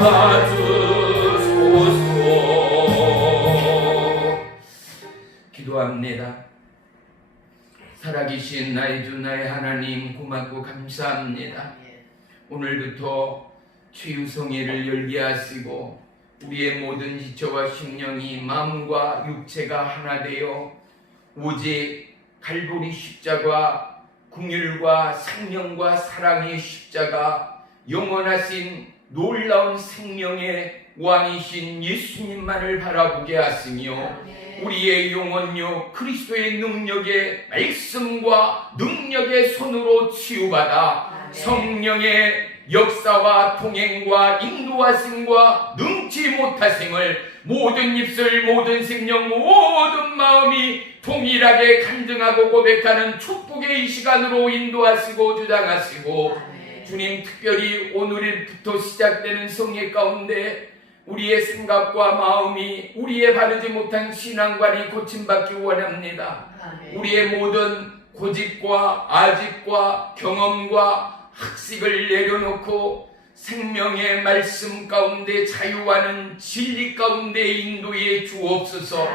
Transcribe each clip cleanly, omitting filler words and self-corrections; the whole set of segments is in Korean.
잡아주소서. 기도합니다. 살아계신 나의 주 나의 하나님, 고맙고 감사합니다. 오늘부터 최유성회를 열게 하시고 우리의 모든 지체와 심령이 마음과 육체가 하나 되어 오직 갈보리 십자가, 긍휼과 생명과 사랑의 십자가, 영원하신 놀라운 생명의 왕이신 예수님만을 바라보게 하시며 우리의 영혼요 그리스도의 능력의 말씀과 능력의 손으로 치유받아 성령의 역사와 동행과 인도하심과 능치 못하심을 모든 입술, 모든 생명, 모든 마음이 동일하게 간증하고 고백하는 축복의 이 시간으로 인도하시고 주장하시고, 주님, 특별히 오늘부터 시작되는 성회 가운데 우리의 생각과 마음이 우리의 바르지 못한 신앙관이 고침받기 원합니다. 우리의 모든 고집과 아집과 경험과 학식을 내려놓고 생명의 말씀 가운데 자유하는 진리 가운데 인도해 주옵소서.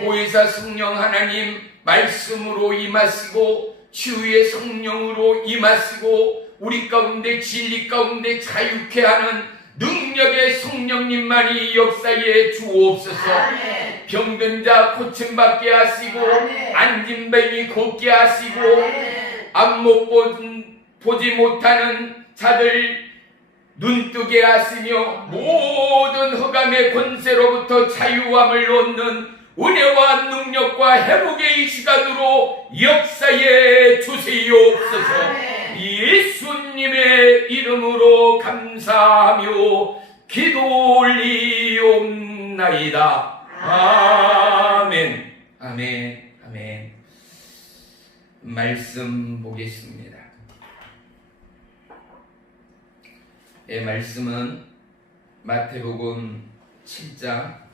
보혜사 성령 하나님, 말씀으로 임하시고 치유의 성령으로 임하시고 우리 가운데 진리 가운데 자유케 하는 능력의 성령님만이 역사해 주옵소서. 병든 자 고침받게 하시고 앉은 뱀이 걷게 하시고 안목 보지 못하는 자들 눈뜨게 하시며 모든 흑암의 권세로부터 자유함을 얻는 은혜와 능력과 회복의 이 시간으로 역사해 주시옵소서. 예수님의 이름으로 감사하며 기도 올리옵나이다. 아멘. 아멘. 아멘. 말씀 보겠습니다. 말씀은 마태복음 7장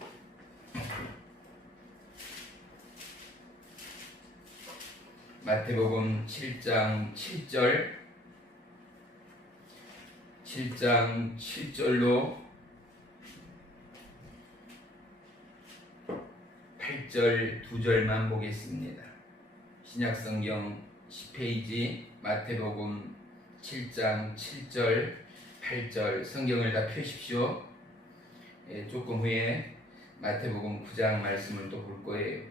7장 7절로 8절 2절만 보겠습니다. 신약성경 10페이지 마태복음 7장 7절 8절 성경을 다 펴십시오. 조금 후에 마태복음 9장 말씀을 또 볼 거예요.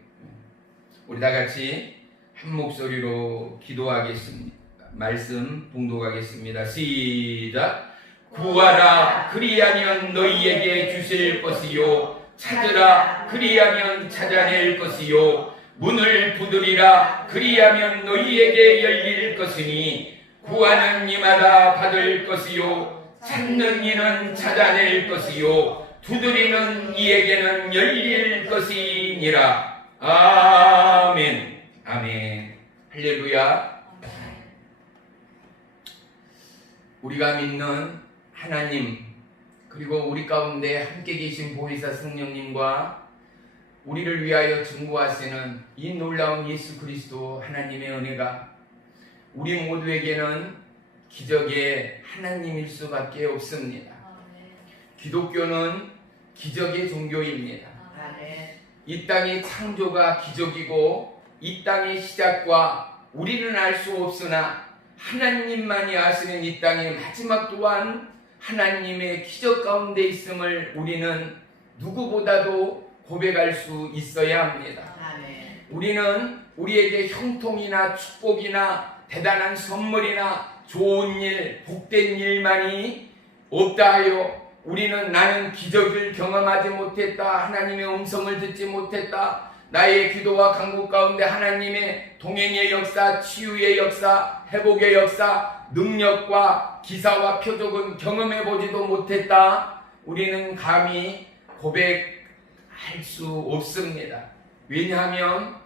우리 다 같이 한 목소리로 기도하겠습니다. 말씀 봉독하겠습니다. 시작. 구하라, 그리하면 너희에게 주실 것이요, 찾으라, 그리하면 찾아낼 것이요, 문을 두드리라, 그리하면 너희에게 열릴 것이니 구하는 이마다 받을 것이요, 찾는 이는 찾아낼 것이요, 두드리는 이에게는 열릴 것이니라. 아멘. 아멘. 할렐루야. 우리가 믿는 하나님, 그리고 우리 가운데 함께 계신 보혜사 성령님과 우리를 위하여 증거하시는 이 놀라운 예수 그리스도 하나님의 은혜가 우리 모두에게는 기적의 하나님일 수밖에 없습니다. 기독교는 기적의 종교입니다. 이 땅의 창조가 기적이고 이 땅의 시작과 우리는 알 수 없으나 하나님만이 아시는 이 땅의 마지막 또한 하나님의 기적 가운데 있음을 우리는 누구보다도 고백할 수 있어야 합니다. 우리는 우리에게 형통이나 축복이나 대단한 선물이나 좋은 일, 복된 일만이 없다 하여 우리는 나는 기적을 경험하지 못했다, 하나님의 음성을 듣지 못했다, 나의 기도와 간구 가운데 하나님의 동행의 역사, 치유의 역사, 회복의 역사, 능력과 기사와 표적은 경험해보지도 못했다, 우리는 감히 고백할 수 없습니다. 왜냐하면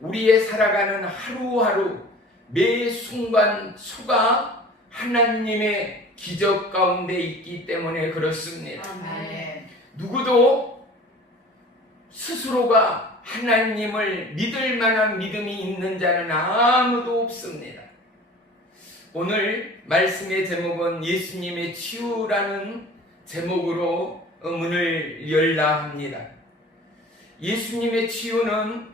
우리의 살아가는 하루하루 매 순간 수가 하나님의 기적 가운데 있기 때문에 그렇습니다. 누구도 스스로가 하나님을 믿을 만한 믿음이 있는 자는 아무도 없습니다. 오늘 말씀의 제목은 예수님의 치유라는 제목으로 문을 열라 합니다. 예수님의 치유는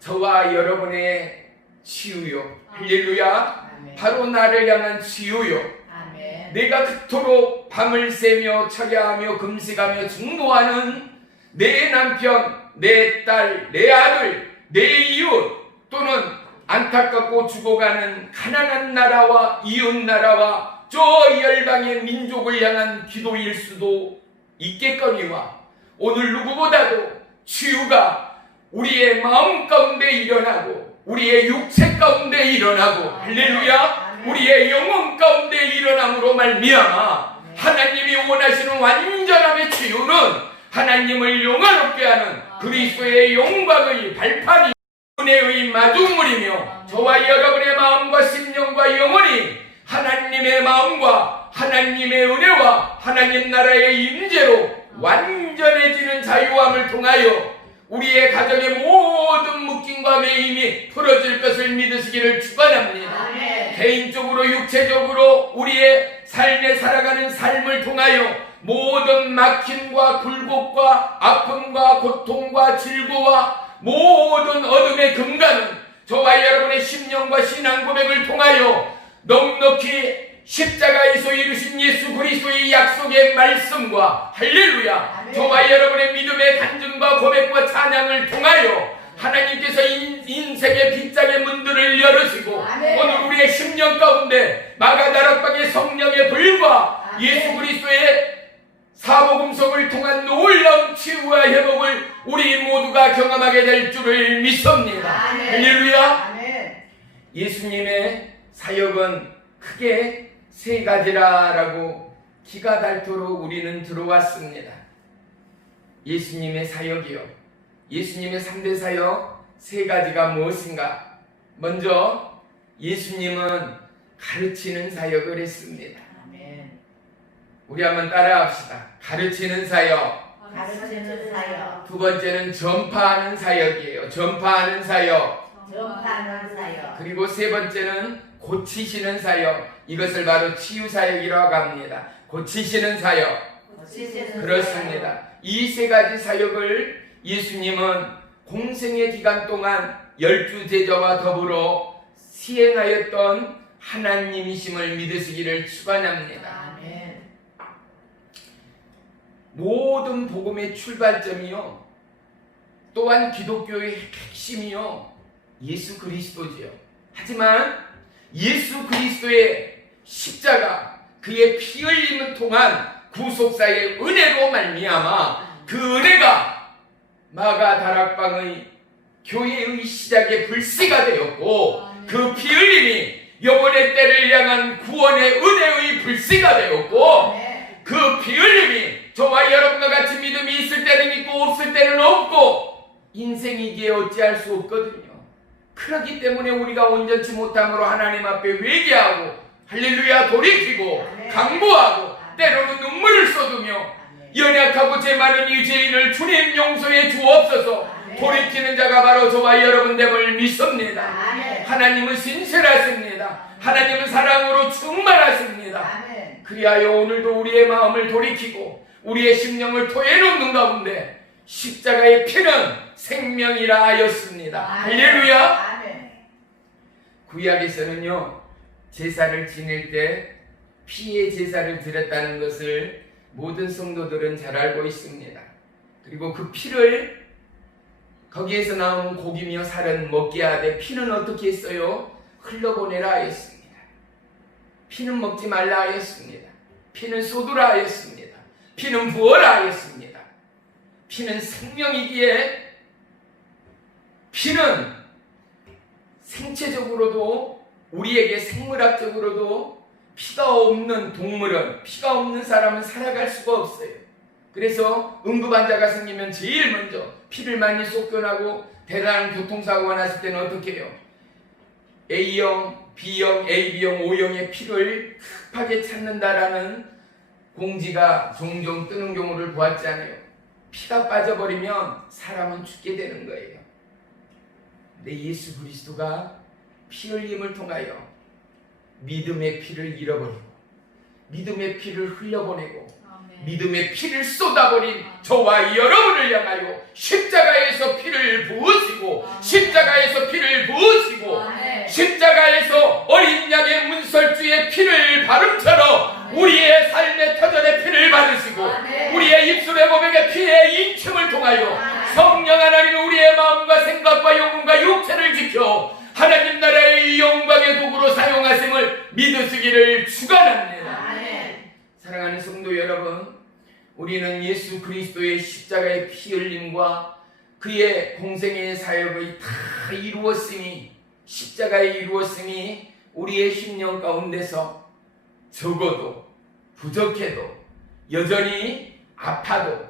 저와 여러분의 치유요. 할렐루야. 바로 나를 향한 치유요. 아멘. 내가 그토록 밤을 새며 철야하며 금식하며 중노하는 내 남편, 내 딸, 내 아들, 내 이웃 또는 안타깝고 죽어가는 가난한 나라와 이웃 나라와 저 열방의 민족을 향한 기도일 수도 있겠거니와 오늘 누구보다도 치유가 우리의 마음 가운데 일어나고 우리의 육체 가운데 일어나고 할렐루야 우리의 영혼 가운데 일어남으로 말미암아 하나님이 원하시는 완전함의 치유는 하나님을 영화롭게 하는 그리스도의 영광의 발판이 은혜의 마중물이며 저와 여러분의 마음과 심령과 영혼이 하나님의 마음과 하나님의 은혜와 하나님 나라의 임재로 완전해지는 자유함을 통하여 우리의 가정의 모든 묶임과 매임이 풀어질 것을 믿으시기를 축원합니다. 개인적으로 육체적으로 우리의 삶에 살아가는 삶을 통하여 모든 막힘과 굴곡과 아픔과 고통과 질고와 모든 어둠의 금가는 저와 여러분의 심령과 신앙 고백을 통하여 넉넉히 십자가에서 이루신 예수 그리스도의 약속의 말씀과 할렐루야 저와 여러분의 믿음의 간증과 고백과 찬양을 통하여 하나님께서 인생의 빗장의 문들을 열으시고 오늘 우리의 심령 가운데 마가다락방의 성령의 불과 예수 그리스도의 사복음성을 통한 놀라운 치유와 회복을 우리 모두가 경험하게 될 줄을 믿습니다. 할렐루야. 예수님의 사역은 크게 세 가지라고 기가 닳도록 우리는 들어왔습니다. 예수님의 사역이요. 예수님의 3대 사역 세 가지가 무엇인가? 먼저 예수님은 가르치는 사역을 했습니다. 우리 한번 따라합시다. 가르치는 사역. 가르치는 사역. 두 번째는 전파하는 사역이에요. 전파하는 사역. 전파하는 사역. 그리고 세 번째는 고치시는 사역. 이것을 바로 치유 사역이라고 합니다. 고치시는 사역. 고치시는 그렇습니다. 사역. 이 세 가지 사역을 예수님은 공생의 기간 동안 12제자와 더불어 시행하였던 하나님이심을 믿으시기를 축원합니다. 모든 복음의 출발점이요 또한 기독교의 핵심이요 예수 그리스도지요. 하지만 예수 그리스도의 십자가 그의 피 흘림을 통한 구속사의 은혜로 말미암아 그 은혜가 마가다락방의 교회의 시작의 불씨가 되었고 그 피 흘림이 영혼의 때를 향한 구원의 은혜의 불씨가 되었고 그 피 흘림이 저와 여러분과 같이 믿음이 있을 때는 있고 없을 때는 없고 인생이기에 어찌할 수 없거든요. 그렇기 때문에 우리가 온전치 못함으로 하나님 앞에 회개하고 할렐루야 돌이키고 강구하고 때로는 눈물을 쏟으며 연약하고 제 많은 이 죄인을 주님 용서해 주옵소서 돌이키는 자가 바로 저와 여러분 됨을 믿습니다. 하나님은 신실하십니다. 하나님은 사랑으로 충만하십니다. 그리하여 오늘도 우리의 마음을 돌이키고 우리의 심령을 토해놓는 가운데 십자가의 피는 생명이라 하였습니다. 할렐루야. 구약에서는요 제사를 지낼 때 피의 제사를 드렸다는 것을 모든 성도들은 잘 알고 있습니다. 그리고 그 피를 거기에서 나오는 고기며 살은 먹게 하되 피는 어떻게 했어요? 흘러보내라 하였습니다. 피는 먹지 말라 하였습니다. 피는 쏟으라 하였습니다. 피는 부어라 하였습니다. 피는 생명이기에 피는 생체적으로도 우리에게 생물학적으로도 피가 없는 동물은 피가 없는 사람은 살아갈 수가 없어요. 그래서 응급환자가 생기면 제일 먼저 피를 많이 쏟겨나고 대단한 교통사고가 났을 때는 어떻게 해요? A형, B형, AB형, O형의 피를 급하게 찾는다라는 공지가 종종 뜨는 경우를 보았잖아요. 피가 빠져버리면 사람은 죽게 되는 거예요. 근데 예수 그리스도가 피 흘림을 통하여 믿음의 피를 잃어버리고 믿음의 피를 흘려보내고 아멘. 믿음의 피를 쏟아버린 저와 여러분을 향하여 십자가에서 피를 부으시고 십자가에서 피를 부으시고 아멘. 십자가에서 어린 양의 문설주의 피를 바름처럼 우리의 삶의 터전의 피를 받으시고 아멘. 우리의 입술의 고백의 피의 인침을 통하여 성령 하나님이 우리의 마음과 생각과 영혼과 육체를 지켜 하나님 나라의 영광의 도구로 사용하심을 믿으시기를 축원합니다. 아멘. 사랑하는 성도 여러분, 우리는 예수 그리스도의 십자가의 피 흘림과 그의 공생의 사역의 다 이루었음이, 십자가에 이루었음이 우리의 심령 가운데서 적어도 부족해도 여전히 아파도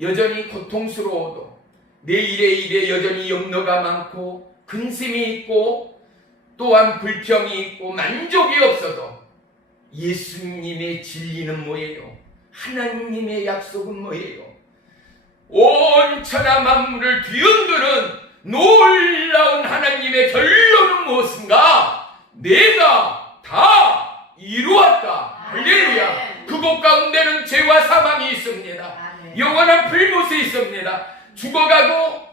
여전히 고통스러워도 내일의 일에 여전히 염려가 많고 근심이 있고 또한 불평이 있고 만족이 없어도 예수님의 진리는 뭐예요? 하나님의 약속은 뭐예요? 온 천하 만물을 뒤흔드는 놀라운 하나님의 결론은 무엇인가? 내가 다 이루었다. 할렐루야. 그곳 가운데는 죄와 사망이 있습니다. 영원한 불못이 있습니다. 죽어가고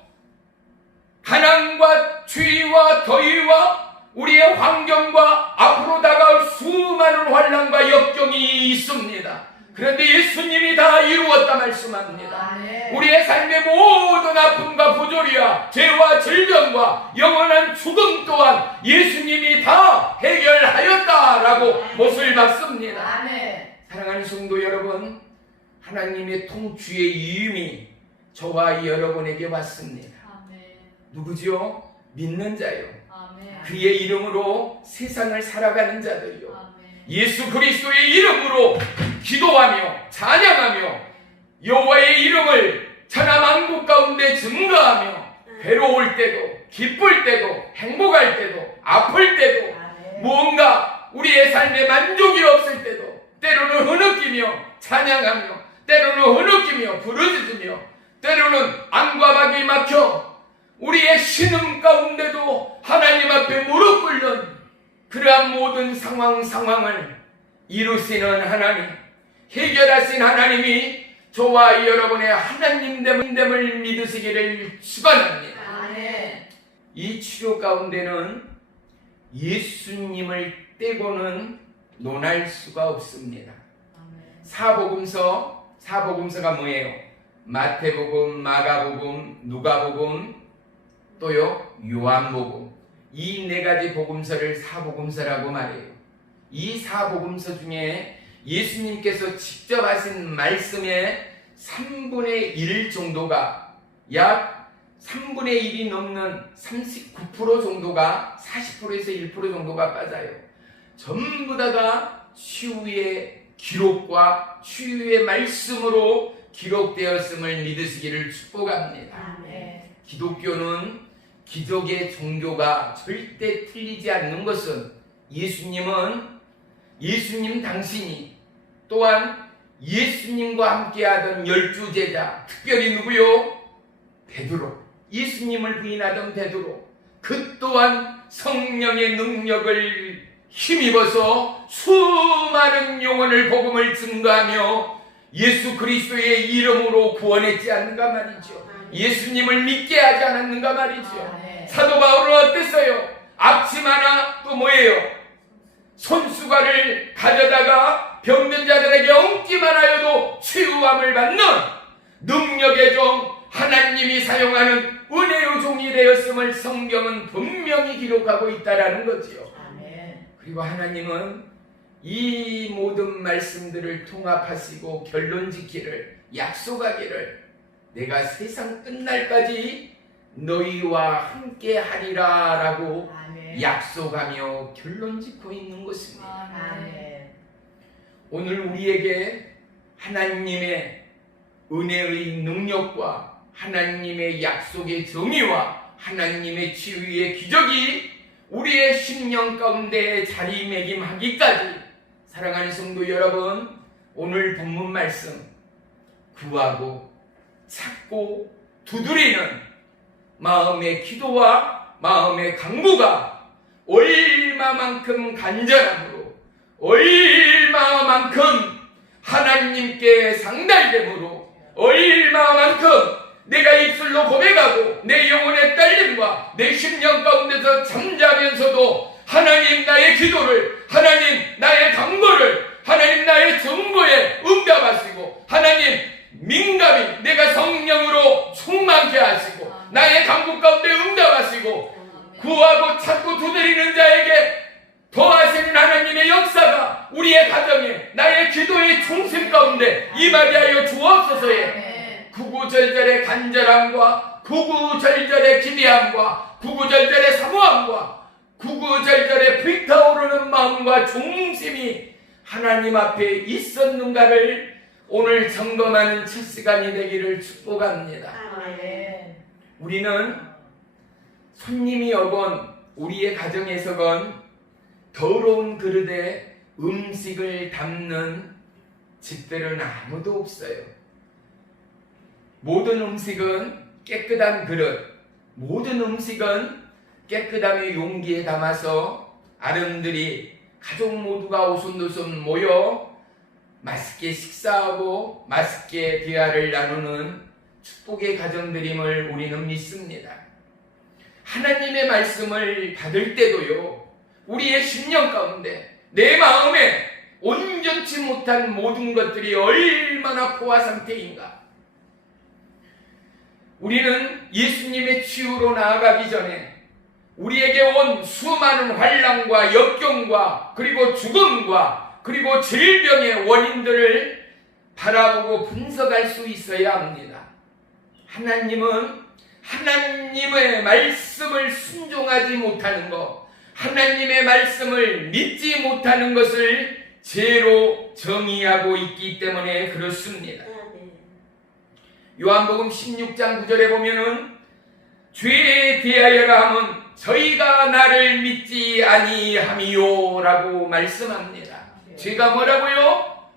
가난과 추위와 더위와 우리의 환경과 앞으로 다가올 수많은 환난과 역경이 있습니다. 그런데 예수님이 다 이루었다 말씀합니다. 우리의 삶의 모든 아픔과 부조리와 죄와 질병과 영원한 죽음 또한 예수님이 다 해결하였다라고 못을 박습니다. 사랑하는 성도 여러분, 하나님의 통치의 이임이 저와 여러분에게 왔습니다. 누구지요? 믿는 자요. 그의 이름으로 세상을 살아가는 자들이요. 예수 그리스도의 이름으로 기도하며 찬양하며 여호와의 이름을 천하 만국 가운데 증거하며 괴로울 때도 기쁠 때도 행복할 때도 아플 때도 무언가 우리의 삶에 만족이 없을 때도 때로는 흐느끼며 찬양하며 때로는 흐느끼며 부르짖으며 때로는 안과 박이 막혀 우리의 신음 가운데도 하나님 앞에 무릎 꿇는 그러한 모든 상황을 이루시는 하나님, 해결하신 하나님이 저와 여러분의 하나님됨을 믿으시기를 축원합니다. 이 치료 가운데는 예수님을 떼고는 논할 수가 없습니다. 사복음서가 뭐예요? 마태복음, 마가복음, 누가복음, 또요 요한복음, 이 네 가지 복음서를 사복음서라고 말해요. 이 사복음서 중에 예수님께서 직접 하신 말씀의 3분의 1 정도가, 약 3분의 1이 넘는 39% 정도가, 40%에서 1% 정도가 빠져요. 전부 다가 치유의 기록과 치유의 말씀으로 기록되었음을 믿으시기를 축복합니다. 기독교는 기적의 종교가 절대 틀리지 않는 것은 예수님 당신이 또한 예수님과 함께하던 12제자, 특별히 누구요? 베드로, 예수님을 부인하던 베드로, 그 또한 성령의 능력을 힘입어서 수많은 영혼을 복음을 증거하며 예수 그리스도의 이름으로 구원했지 않는가 말이죠. 예수님을 믿게 하지 않았는가 말이죠. 사도 바울은 어땠어요? 앞치마나 또 뭐예요? 손수건을 가져다가 병든 자들에게 얹기만 하여도 치유함을 받는 능력의 종, 하나님이 사용하는 은혜의 종이 되었음을 성경은 분명히 기록하고 있다라는 거지요. 그리고 하나님은 이 모든 말씀들을 통합하시고 결론짓기를, 약속하기를, 내가 세상 끝날까지 너희와 함께 하리라 라고 약속하며 결론짓고 있는 것입니다. 오늘 우리에게 하나님의 은혜의 능력과 하나님의 약속의 정의와 하나님의 치유의 기적이 우리의 심령 가운데 자리매김하기까지, 사랑하는 성도 여러분, 오늘 본문 말씀 구하고 찾고 두드리는 마음의 기도와 마음의 간구가 얼마만큼 간절함으로, 얼마만큼 얼마만큼 하나님께 상달됨으로, 얼마만큼 내가 입술로 고백하고 내 영혼의 떨림과 내 심령 가운데서 잠자면서도 하나님 나의 기도를, 하나님 나의 간구를, 하나님 나의 전부에 응답하시고, 하나님 민감히 내가 성령으로 충만케 하시고 나의 간구 가운데 응답하시고 구하고 찾고 두드리는 자에게 더하시는 하나님의 역사가 우리의 가정에, 나의 기도의 중심 가운데 임하게 하여 주옵소서에 구구절절의 간절함과 구구절절의 기대함과 구구절절의 사모함과 구구절절의 불타오르는 마음과 중심이 하나님 앞에 있었는가를 오늘 점검하는 첫 시간이 되기를 축복합니다. 우리는 손님이 오건 우리의 가정에서건 더러운 그릇에 음식을 담는 집들은 아무도 없어요. 모든 음식은 깨끗한 그릇, 모든 음식은 깨끗함의 용기에 담아서 아름드리 가족 모두가 오손도손 모여 맛있게 식사하고 맛있게 대화를 나누는 축복의 가정들임을 우리는 믿습니다. 하나님의 말씀을 받을 때도요, 우리의 심령 가운데 내 마음에 온전치 못한 모든 것들이 얼마나 포화 상태인가. 우리는 예수님의 치유로 나아가기 전에 우리에게 온 수많은 환난과 역경과 그리고 죽음과 그리고 질병의 원인들을 바라보고 분석할 수 있어야 합니다. 하나님은 하나님의 말씀을 순종하지 못하는 것, 하나님의 말씀을 믿지 못하는 것을 죄로 정의하고 있기 때문에 그렇습니다. 요한복음 16장 9절에 보면은 죄에 대하여라 함은 저희가 나를 믿지 아니함이요 라고 말씀합니다. 죄가 뭐라고요?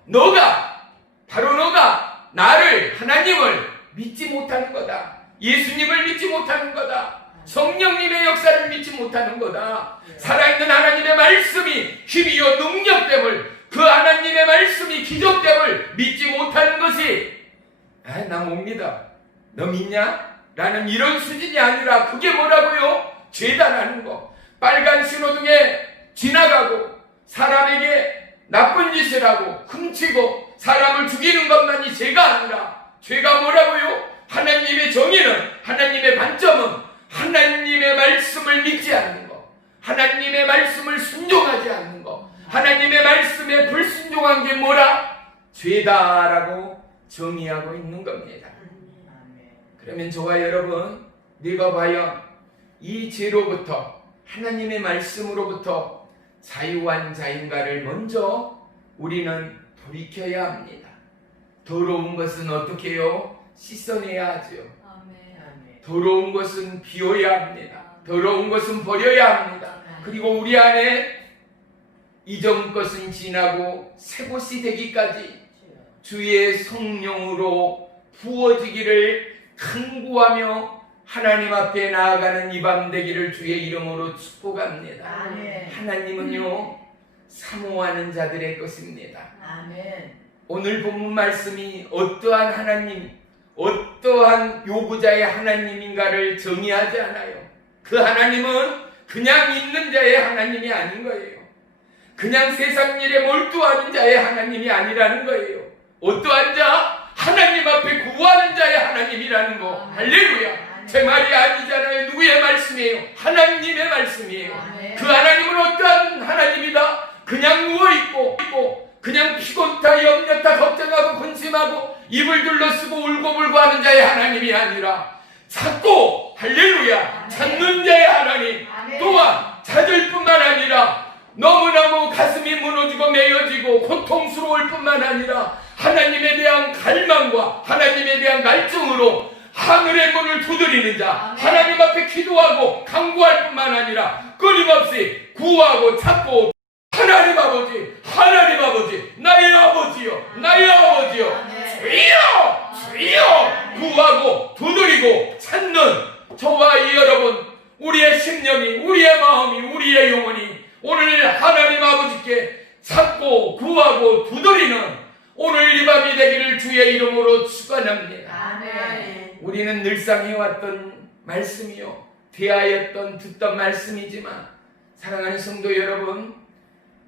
바로 너가 나를, 하나님을 믿지 못하는 거다. 예수님을 믿지 못하는 거다. 성령님의 역사를 믿지 못하는 거다. 살아있는 하나님의 말씀이 힘이요 능력됨을, 그 하나님의 말씀이 기적됨을 믿지 못하는 것이 나 못 믿어, 너 믿냐? 라는 이런 수준이 아니라 그게 뭐라고요? 죄다라는 거. 빨간 신호등에 지나가고 사람에게 나쁜 짓을 하고 훔치고 사람을 죽이는 것만이 죄가 아니라, 죄가 뭐라고요? 하나님의 정의는, 하나님의 관점은 하나님의 말씀을 믿지 않는 것, 하나님의 말씀을 순종하지 않는 것, 하나님의 말씀에 불순종한 게 뭐라? 죄다라고 정의하고 있는 겁니다. 그러면 저와 여러분, 네가 과연 이 죄로부터, 하나님의 말씀으로부터 자유한 자인가를 먼저 우리는 돌이켜야 합니다. 더러운 것은 어떻게 해요? 씻어내야 하죠. 더러운 것은 비워야 합니다. 더러운 것은 버려야 합니다. 그리고 우리 안에 이전 것은 지나고 새 것이 되기까지 주의 성령으로 부어지기를 간구하며 하나님 앞에 나아가는 이 밤 되기를 주의 이름으로 축복합니다. 아멘. 하나님은요, 사모하는 자들의 것입니다. 아멘. 오늘 본문 말씀이 어떠한 하나님, 어떠한 요구자의 하나님인가를 정의하지 않아요. 그 하나님은 그냥 있는 자의 하나님이 아닌 거예요. 그냥 세상 일에 몰두하는 자의 하나님이 아니라는 거예요. 어떠한 자? 하나님 앞에 구하는 자의 하나님이라는 거. 할렐루야. 제 말이 아니잖아요. 누구의 말씀이에요? 하나님의 말씀이에요. 아멘. 그 하나님은 어떠한 하나님이다? 그냥 누워있고 그냥 피곤타 염려타 걱정하고 근심하고 입을 둘러쓰고 울고불고 하는 자의 하나님이 아니라 찾고, 할렐루야, 찾는 자의 하나님, 또한 찾을 뿐만 아니라 너무너무 가슴이 무너지고 메어지고 고통스러울 뿐만 아니라 하나님에 대한 갈망과 하나님에 대한 갈증으로 하늘의 문을 두드리는 자, 하나님 앞에 기도하고 간구할 뿐만 아니라 끊임없이 구하고 찾고, 하나님 아버지, 나의 아버지요, 나의 아버지요, 주여 구하고 두드리고 찾는 저와 이 여러분, 우리의 심령이, 우리의 마음이, 우리의 영혼이 오늘 하나님 아버지께 찾고 구하고 두드리는 오늘 이 밤이 되기를 주의 이름으로 축원합니다. 아멘. 우리는 늘상 해왔던 말씀이요, 대하였던 듣던 말씀이지만 사랑하는 성도 여러분,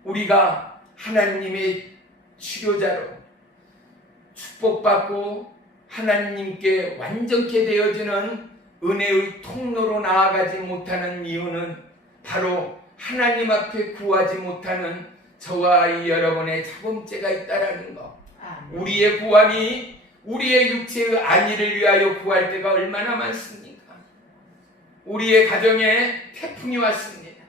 우리가 하나님의 치료자로 축복받고 하나님께 완전케 되어지는 은혜의 통로로 나아가지 못하는 이유는 바로 하나님 앞에 구하지 못하는 저와 여러분의 자범죄가 있다라는 것. 아멘. 우리의 구함이 우리의 육체의 안위를 위하여 구할 때가 얼마나 많습니까? 우리의 가정에 태풍이 왔습니다.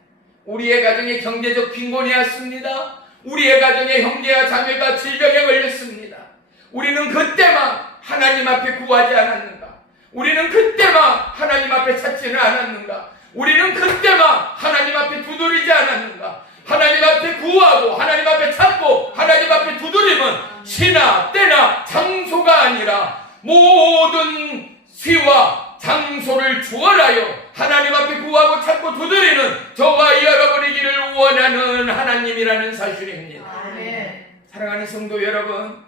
우리의 가정에 경제적 빈곤이 왔습니다. 우리의 가정에 형제와 자매가 질병에 걸렸습니다. 우리는 그때만 하나님 앞에 구하지 않았는가? 우리는 그때만 하나님 앞에 찾지는 않았는가? 우리는 그때만 하나님 앞에 두드리지 않았는가? 하나님 앞에 구하고 하나님 앞에 찾고 하나님 앞에 두드림은 시나 때나 장소가 아니라 모든 시와 장소를 초월하여 하나님 앞에 구하고 찾고 두드리는 저와 여러분이기를 원하는 하나님이라는 사실입니다. 아멘. 사랑하는 성도 여러분,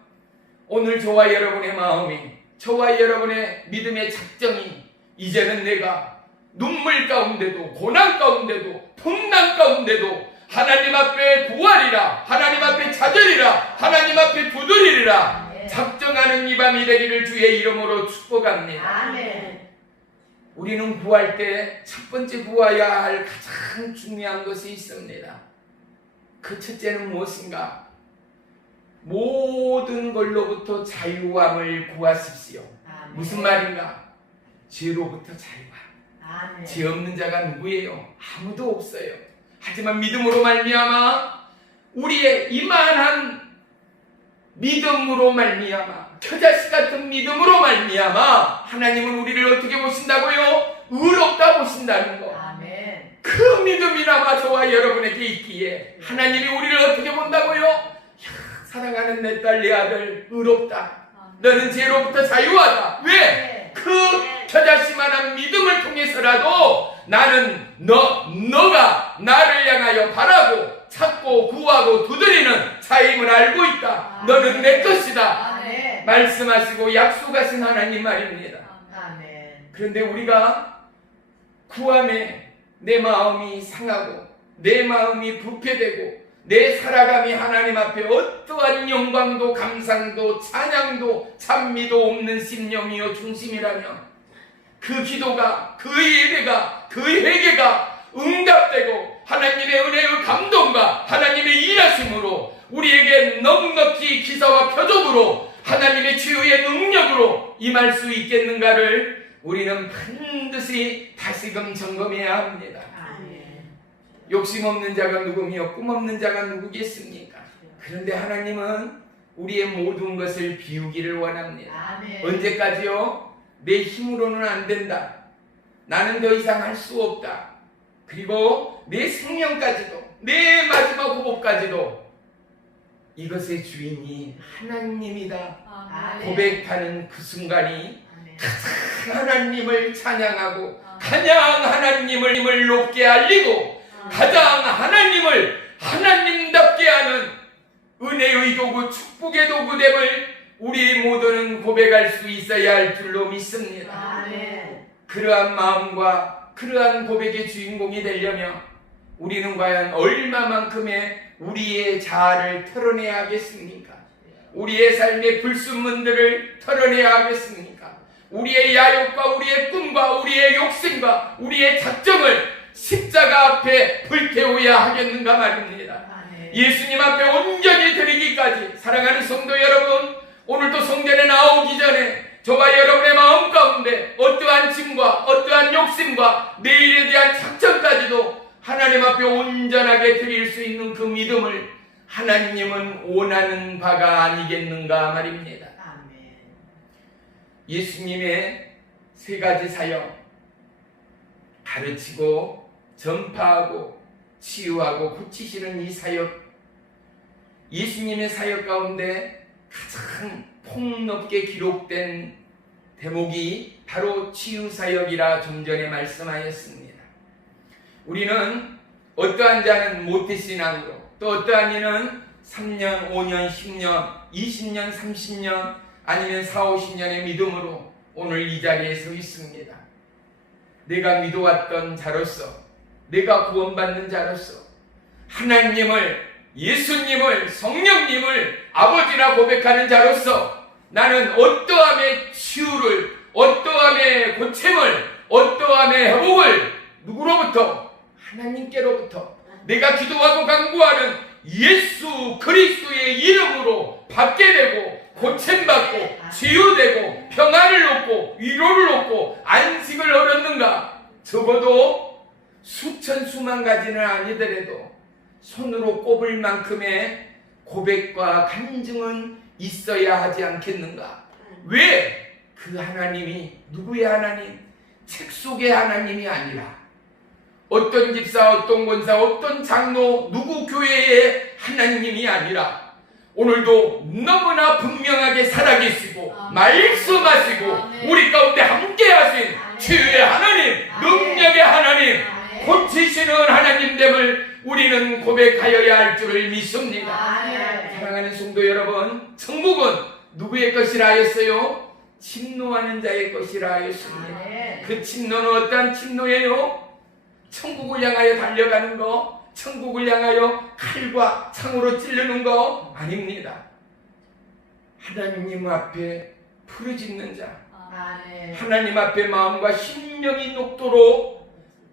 오늘 저와 여러분의 마음이, 저와 여러분의 믿음의 작정이 이제는 내가 눈물 가운데도 고난 가운데도 풍랑 가운데도 하나님 앞에 구하리라, 하나님 앞에 찾으리라, 하나님 앞에 두드리리라 작정하는 이 밤이 되기를 주의 이름으로 축복합니다. 아멘. 우리는 구할 때 첫 번째 구해야 할 가장 중요한 것이 있습니다. 그 첫째는 무엇인가? 모든 걸로부터 자유함을 구하십시오. 아멘. 무슨 말인가? 죄로부터 자유함. 아멘. 죄 없는 자가 누구예요? 아무도 없어요. 하지만 믿음으로 말미암아 우리의 이만한 믿음으로 말미암아 겨자씨 같은 믿음으로 말미암아 하나님은 우리를 어떻게 보신다고요? 의롭다 보신다는 거. 아멘. 그 믿음이나마 저와 여러분에게 있기에 하나님이 우리를 어떻게 본다고요? 야, 사랑하는 내 딸 내 아들 의롭다. 너는 죄로부터 자유하다. 왜? 그 겨자씨만한 믿음을 통해서라도 나는 너가 나를 향하여 바라고 찾고 구하고 두드리는 자임을 알고 있다. 너는 내 것이다. 아멘. 말씀하시고 약속하신 하나님 말입니다. 아멘. 그런데 우리가 구함에 내 마음이 상하고 내 마음이 부패되고 내 살아감이 하나님 앞에 어떠한 영광도 감상도 찬양도 찬미도 없는 심령이요 중심이라면 그 기도가 그 예배가 그 회개가 응답되고 하나님의 은혜의 감동과 하나님의 일하심으로 우리에게 넉넉히 기사와 표적으로 하나님의 치유의 능력으로 임할 수 있겠는가를 우리는 반드시 다시금 점검해야 합니다. 아멘. 욕심 없는 자가 누구며 꿈 없는 자가 누구겠습니까? 그런데 하나님은 우리의 모든 것을 비우기를 원합니다. 아멘. 언제까지요? 내 힘으로는 안 된다. 나는 더 이상 할 수 없다. 그리고 내 생명까지도 내 마지막 호흡까지도 이것의 주인이 하나님이다 아멘. 고백하는 그 순간이 아멘. 하나님을 찬양하고 가장 하나님을 높게 알리고 가장 하나님을 하나님답게 하는 은혜의 도구 축복의 도구됨을 우리 모두는 고백할 수 있어야 할 줄로 믿습니다. 아멘. 그러한 마음과 그러한 고백의 주인공이 되려면 우리는 과연 얼마만큼의 우리의 자아를 털어내야 하겠습니까? 우리의 삶의 불순물들을 털어내야 하겠습니까? 우리의 야욕과 우리의 꿈과 우리의 욕심과 우리의 작정을 십자가 앞에 불태워야 하겠는가 말입니다. 아멘. 예수님 앞에 온전히 드리기까지 사랑하는 성도 여러분, 오늘도 성전에 나오기 전에 저와 여러분의 마음 가운데 어떠한 짐과 어떠한 욕심과 내일에 대한 작정까지도 하나님 앞에 온전하게 드릴 수 있는 그 믿음을 하나님은 원하는 바가 아니겠는가 말입니다. 아멘. 예수님의 세 가지 사역, 가르치고 전파하고 치유하고 고치시는 이 사역, 예수님의 사역 가운데 가장 폭넓게 기록된 대목이 바로 치유사역이라 좀 전에 말씀하였습니다. 우리는 어떠한 자는 모태신앙으로 또 어떠한 이는 3년, 5년, 10년, 20년, 30년 아니면 4, 50년의 믿음으로 오늘 이 자리에 서 있습니다. 내가 믿어왔던 자로서, 내가 구원받는 자로서 하나님을, 예수님을, 성령님을 아버지라 고백하는 자로서 나는 어떠함의 치유를, 어떠함의 고침을, 어떠함의 회복을 누구로부터? 하나님께로부터 내가 기도하고 간구하는 예수 그리스도의 이름으로 받게 되고 고침받고 치유되고 평안을 얻고 위로를 얻고 안식을 얻었는가? 적어도 수천 수만 가지는 아니더라도 손으로 꼽을 만큼의 고백과 간증은 있어야 하지 않겠는가? 왜? 그 하나님이 누구의 하나님? 책 속의 하나님이 아니라 어떤 집사, 어떤 권사, 어떤 장로, 누구 교회의 하나님이 아니라 오늘도 너무나 분명하게 살아계시고 말씀하시고 우리 가운데 함께 하신 치유의 하나님, 능력의 하나님, 고치시는 하나님됨을 우리는 고백하여야 할 줄을 믿습니다. 사랑하는 성도 여러분, 천국은 누구의 것이라 하였어요? 침노하는 자의 것이라 하였습니다. 그 침노는 어떠한 침노예요? 천국을 향하여 달려가는 거, 천국을 향하여 칼과 창으로 찌르는 거 아닙니다. 하나님 앞에 부르짖는 자, 하나님 앞에 마음과 심령이 녹도록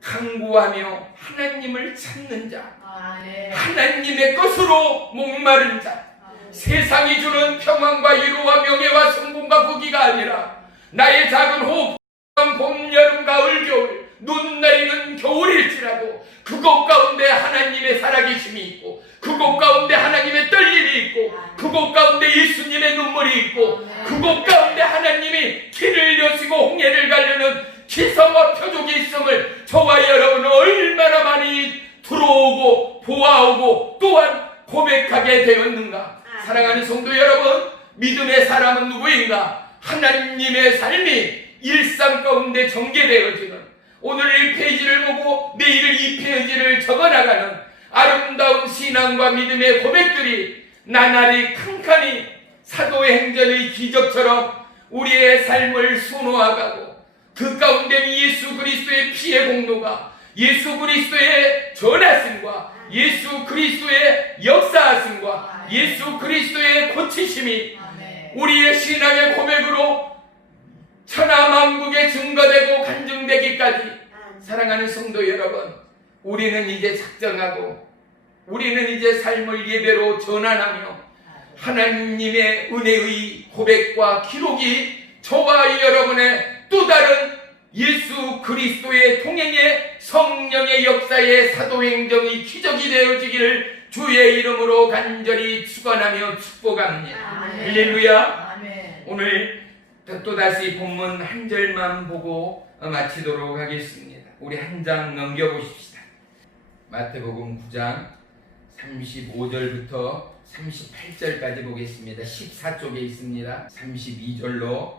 간구하며 하나님을 찾는 자, 하나님의 것으로 목마른 자, 세상이 주는 평안과 위로와 명예와 성공과 부귀가 아니라 나의 작은 호흡, 봄, 여름, 가을, 겨울, 눈 내리는 겨울일지라도 그곳 가운데 하나님의 살아계심이 있고 그곳 가운데 하나님의 떨림이 있고 그곳 가운데 예수님의 눈물이 있고 그곳 가운데 하나님이 길을 여시고 홍해를 가르는 기성과 표적이 있음을 저와 여러분은 얼마나 많이 들어오고 보아오고 또한 고백하게 되었는가? 사랑하는 성도 여러분, 믿음의 사람은 누구인가? 하나님의 삶이 일상 가운데 전개되어지는, 오늘 1페이지를 보고 내일 2페이지를 적어나가는 아름다운 신앙과 믿음의 고백들이 나날이 칸칸이 사도행전의 기적처럼 우리의 삶을 수놓아가고 그 가운데 예수 그리스도의 피의 공로가, 예수 그리스도의 전하심과 예수 그리스도의 역사하심과 예수 그리스도의 고치심이 우리의 신앙의 고백으로 천하만국에 증거되고 간증되기까지, 사랑하는 성도 여러분, 우리는 이제 작정하고 우리는 이제 삶을 예배로 전환하며 하나님의 은혜의 고백과 기록이 저와 여러분의 또 다른 예수 그리스도의 통행의 성령의 역사의 사도행정의 기적이 되어지기를 주의 이름으로 간절히 축원하며 축복합니다. 할렐루야. 오늘 또다시 본문 한 절만 보고 마치도록 하겠습니다. 우리 한 장 넘겨보십시다. 마태복음 9장 35절부터 38절까지 보겠습니다. 14쪽에 있습니다. 32절로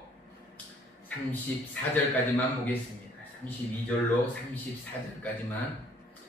34절까지만 보겠습니다. 32절로 34절까지만,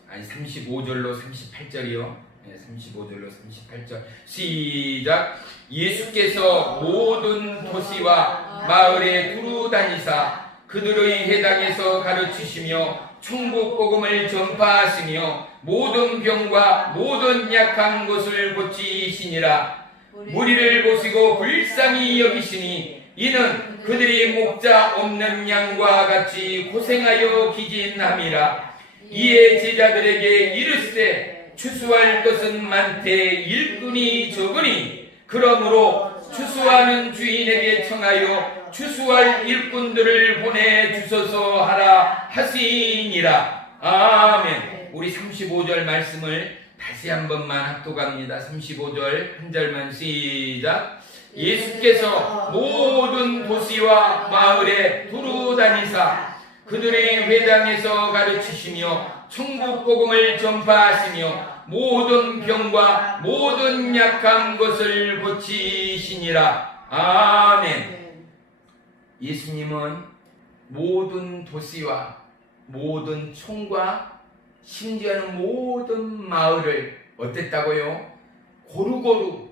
아니 35절로 38절이요. 35절로 38절 시작. 예수께서 모든 도시와 마을에 두루 다니사 그들의 회당에서 가르치시며 천국 복음을 전파하시며 모든 병과 모든 약한 것을 고치시니라. 무리를 보시고 불쌍히 여기시니 이는 그들이 목자 없는 양과 같이 고생하여 기진함이라. 이에 제자들에게 이르시되 추수할 것은 많되 일꾼이 적으니 그러므로 추수하는 주인에게 청하여 추수할 일꾼들을 보내주소서 하라 하시니라. 아멘. 우리 35절 말씀을 다시 한 번만 합독합니다. 35절 한 절만 시작. 예수께서 모든 도시와 마을에 두루 다니사 그들의 회당에서 가르치시며 천국 복음을 전파하시며 모든 병과 모든 약한 것을 고치시니라. 아멘. 예수님은 모든 도시와 모든 촌과 심지어는 모든 마을을 어땠다고요? 고루고루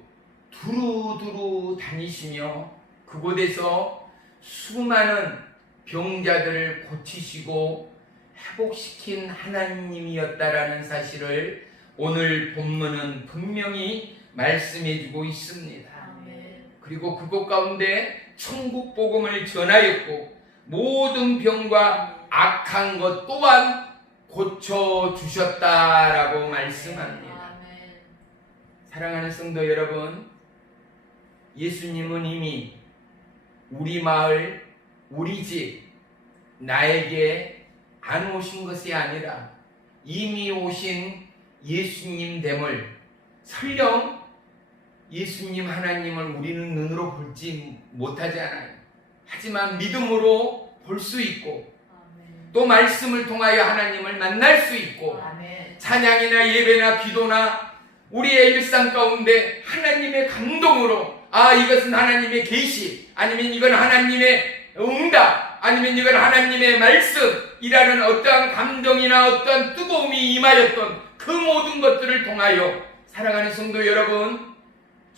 두루두루 다니시며 그곳에서 수많은 병자들을 고치시고 회복시킨 하나님이었다라는 사실을 오늘 본문은 분명히 말씀해주고 있습니다. 아멘. 그리고 그곳 가운데 천국 복음을 전하였고 모든 병과 악한 것 또한 고쳐주셨다라고 말씀합니다. 사랑하는 성도 여러분, 예수님은 이미 우리 마을, 우리 집, 나에게 안 오신 것이 아니라 이미 오신 예수님 됨을, 설령 예수님 하나님을 우리는 눈으로 볼지 못하지 않아요. 하지만 믿음으로 볼 수 있고 또 말씀을 통하여 하나님을 만날 수 있고 아멘. 찬양이나 예배나 기도나 우리의 일상 가운데 하나님의 감동으로 이것은 하나님의 계시, 아니면 이건 하나님의 응답, 아니면 이건 하나님의 말씀이라는 어떠한 감동이나 어떠한 뜨거움이 임하였던 그 모든 것들을 통하여 사랑하는 성도 여러분,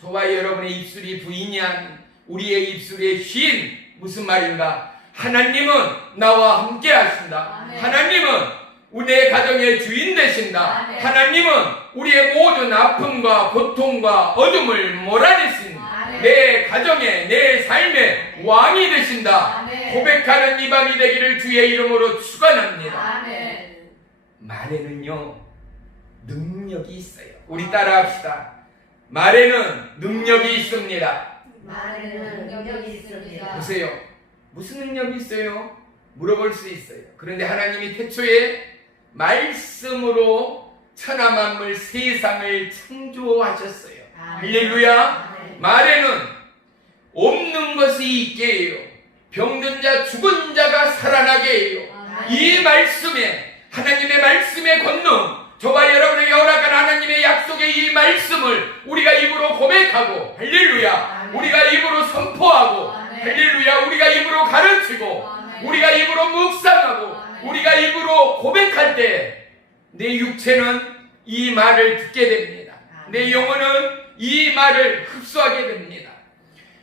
저와 여러분의 입술이 부인이 아닌 우리의 입술의 쉰 무슨 말인가? 하나님은 나와 함께 하신다. 아멘. 하나님은 내 가정의 주인 되신다. 아멘. 하나님은 우리의 모든 아픔과 고통과 어둠을 몰아내신 아멘. 내 가정의, 내 삶의 왕이 되신다. 아멘. 고백하는 이 밤이 되기를 주의 이름으로 축원합니다. 아멘. 말에는요 능력이 있어요. 우리 따라합시다. 말에는 능력이 있습니다. 말에는 능력이 있습니다. 보세요. 무슨 능력이 있어요? 물어볼 수 있어요. 그런데 하나님이 태초에 말씀으로 천하 만물 세상을 창조하셨어요. 할렐루야. 아멘. 말에는 없는 것이 있게 해요. 병든 자, 죽은 자가 살아나게 해요. 아멘. 이 말씀에, 하나님의 말씀의 권능, 저와 여러분에게 허락한 하나님의 약속의 이 말씀을 우리가 입으로 고백하고, 할렐루야, 아멘. 우리가 입으로 선포하고, 아멘. 할렐루야, 우리가 입으로 가르치고, 아멘. 우리가 입으로 묵상하고, 아멘. 우리가 입으로 고백할 때 내 육체는 이 말을 듣게 됩니다. 내 영혼은 이 말을 흡수하게 됩니다.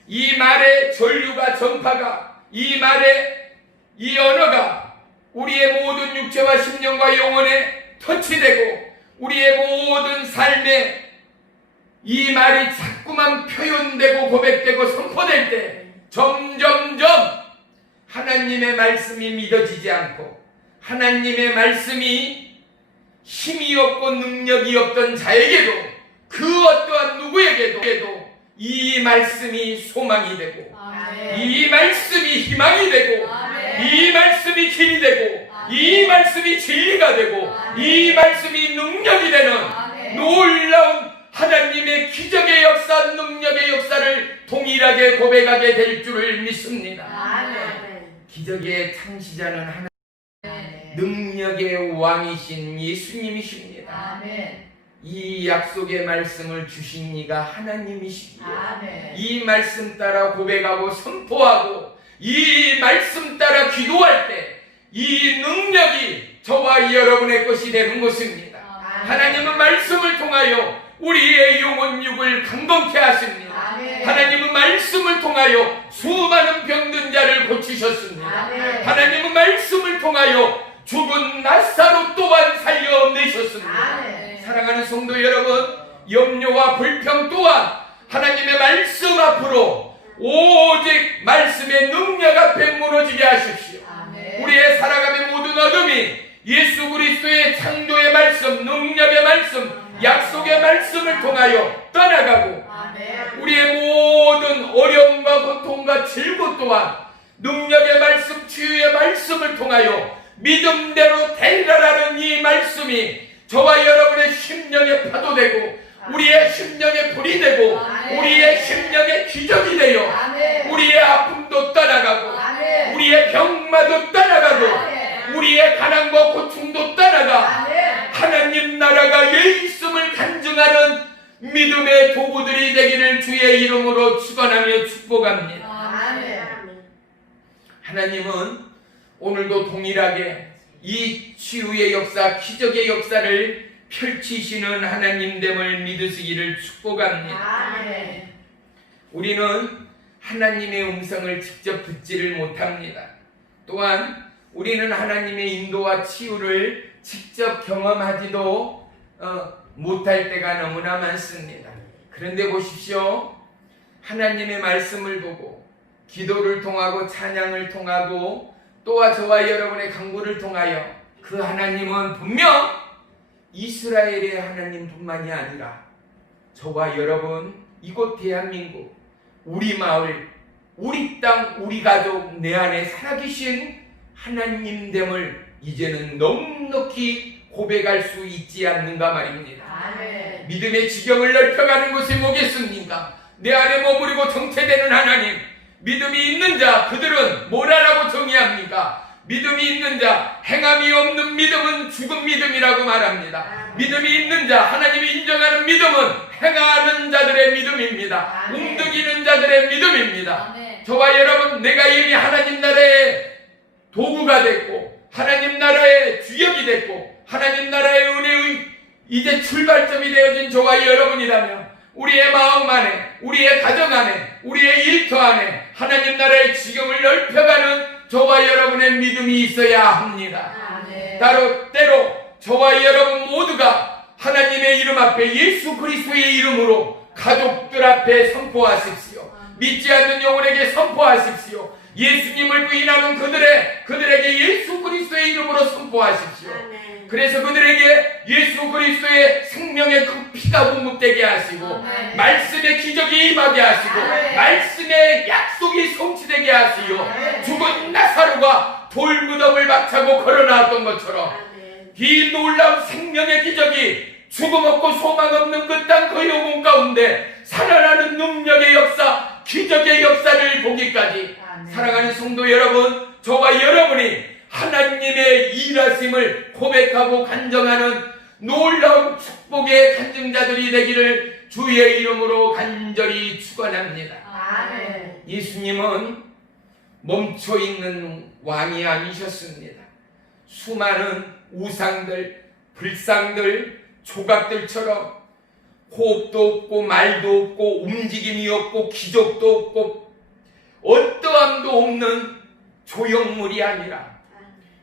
이 말의 전류가, 전파가, 이 말의 이 언어가 우리의 모든 육체와 심령과 영혼에 터치되고 우리의 모든 삶에 이 말이 자꾸만 표현되고 고백되고 선포될 때 점점점 하나님의 말씀이 믿어지지 않고 하나님의 말씀이 힘이 없고 능력이 없던 자에게도 그 어떠한 누구에게도 이 말씀이 소망이 되고 아멘. 이 말씀이 희망이 되고 아멘. 이 말씀이 길이 되고 아멘. 이 말씀이 진리가 되고 아멘. 이 말씀이 능력이 되는 아멘. 놀라운 하나님의 기적의 역사, 능력의 역사를 동일하게 고백하게 될 줄을 믿습니다. 아멘. 기적의 창시자는 하나님, 아멘. 능력의 왕이신 예수님이십니다. 아멘. 이 약속의 말씀을 주신 이가 하나님이시기에 아멘. 이 말씀 따라 고백하고 선포하고 이 말씀 따라 기도할 때 이 능력이 저와 여러분의 것이 되는 것입니다. 하나님은 말씀을 통하여 우리의 영혼 육을 강건케 하십니다. 아멘. 하나님은 말씀을 통하여 수많은 병든 자를 고치셨습니다. 아멘. 하나님은 말씀을 통하여 죽은 나사로 또한 살려내셨습니다. 아멘. 사랑하는 성도 여러분, 염려와 불평 또한 하나님의 말씀 앞으로 오직 말씀의 능력 앞에 무너지게 하십시오. 아멘. 우리의 살아감의 모든 어둠이 예수 그리스도의 창조의 말씀, 능력의 말씀, 약속의 말씀을 통하여 떠나가고 아멘. 우리의 모든 어려움과 고통과 질고 또한 능력의 말씀, 치유의 말씀을 통하여 믿음대로 되리라라는 이 말씀이 저와 여러분의 심령에 파도되고 우리의 심령에 불이 되고 아멘. 우리의 심령에 기적이 되어 아멘. 우리의 아픔도 떠나가고 아멘. 우리의 병마도 떠나가고 아멘. 우리의 가난과 고충도 떠나가 아멘. 하나님 나라가 예 있음을 간증하는 믿음의 도구들이 되기를 주의 이름으로 축원하며 축복합니다. 아멘. 하나님은 오늘도 동일하게 이 치유의 역사, 기적의 역사를 펼치시는 하나님됨을 믿으시기를 축복합니다. 아멘. 우리는 하나님의 음성을 직접 듣지를 못합니다. 또한 우리는 하나님의 인도와 치유를 직접 경험하지도 못할 때가 너무나 많습니다. 그런데 보십시오. 하나님의 말씀을 보고 기도를 통하고 찬양을 통하고 또한 저와 여러분의 간구를 통하여 그 하나님은 분명 이스라엘의 하나님뿐만이 아니라 저와 여러분, 이곳 대한민국, 우리 마을, 우리 땅, 우리 가족, 내 안에 살아계신 하나님됨을 이제는 넉넉히 고백할 수 있지 않는가 말입니다. 아멘. 믿음의 지경을 넓혀가는 것이 뭐겠습니까? 내 안에 머무르고 정체되는 하나님. 믿음이 있는 자, 그들은 뭐라고 정의합니까? 믿음이 있는 자, 행함이 없는 믿음은 죽은 믿음이라고 말합니다. 믿음이 있는 자, 하나님이 인정하는 믿음은 행하는 자들의 믿음입니다. 움직이는 자들의 믿음입니다. 저와 여러분, 내가 이미 하나님 나라의 도구가 됐고 하나님 나라의 주역이 됐고 하나님 나라의 은혜의 이제 출발점이 되어진 저와 여러분이라면 우리의 마음 안에, 우리의 가정 안에, 우리의 일터 안에 하나님 나라의 지경을 넓혀가는 저와 여러분의 믿음이 있어야 합니다. 때로 저와 여러분 모두가 하나님의 이름 앞에 예수 그리스도의 이름으로 가족들 앞에 선포하십시오. 믿지 않는 영혼에게 선포하십시오. 예수님을 부인하는 그들에게 예수 그리스도의 이름으로 선포하십시오. 그래서 그들에게 예수 그리스도의 생명의 그 피가 공급되게 하시고 말씀의 기적이 임하게 하시고 말씀의 약속이 성취되게 하시오. 죽은 나사로가 돌무덤을 박차고 걸어나왔던 것처럼 이 놀라운 생명의 기적이 죽음 없고 소망 없는 그 땅 그 영혼 가운데 살아나는 능력의 역사, 기적의 역사를 보기까지 사랑하는 성도 여러분, 저와 여러분이 하나님의 일하심을 고백하고 간증하는 놀라운 축복의 간증자들이 되기를 주의 이름으로 간절히 축원합니다. 아멘. 예수님은 멈춰있는 왕이 아니셨습니다. 수많은 우상들, 불상들, 조각들처럼 호흡도 없고 말도 없고 움직임이 없고 기적도 없고 어떠함도 없는 조형물이 아니라